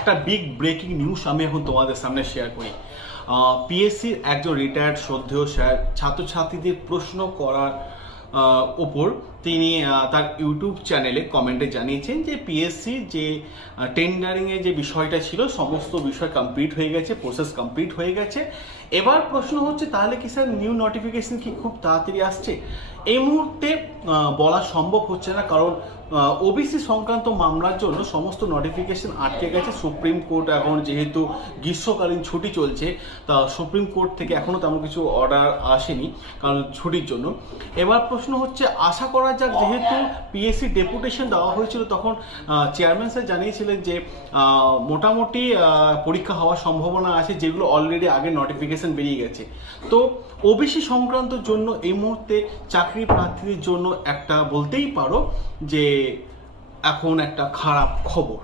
একটা big breaking news আমি এখন তোমাদের সামনে শেয়ার করি। পিএসসির একজন রিটায়ার্ড শ্রদ্ধেয় স্যার ছাত্রছাত্রীদের প্রশ্ন করার ওপর তিনি তার ইউটিউব চ্যানেলে কমেন্টে জানিয়েছেন যে পিএসসি যে টেন্ডারিংয়ে যে বিষয়টা ছিল সমস্ত বিষয় কমপ্লিট হয়ে গেছে, প্রসেস কমপ্লিট হয়ে গেছে। এবার প্রশ্ন হচ্ছে তাহলে কি স্যার নিউ নোটিফিকেশন কি খুব তাড়াতাড়ি আসছে? এই মুহূর্তে বলা সম্ভব হচ্ছে না, কারণ ওবিসি সংক্রান্ত মামলার জন্য সমস্ত নোটিফিকেশন আটকে গেছে। সুপ্রিম কোর্ট এখন যেহেতু গ্রীষ্মকালীন ছুটি চলছে, তা সুপ্রিম কোর্ট থেকে এখনও তেমন কিছু অর্ডার আসেনি কারণ ছুটির জন্য। এবার প্রশ্ন হচ্ছে আশা করা যাক, যেহেতু পিএসসি ডেপুটেশন দেওয়া হয়েছিল তখন চেয়ারম্যান স্যার জানিয়েছিলেন যে মোটামুটি পরীক্ষা হওয়ার সম্ভাবনা আছে, যেগুলো অলরেডি আগে নোটিফিকেশন বেরিয়ে গেছে। তো ওবিসি সংক্রান্ত জন্য এই মুহূর্তে চাকরি প্রার্থীদের জন্য একটা বলতেই পারো যে এখন একটা খারাপ খবর।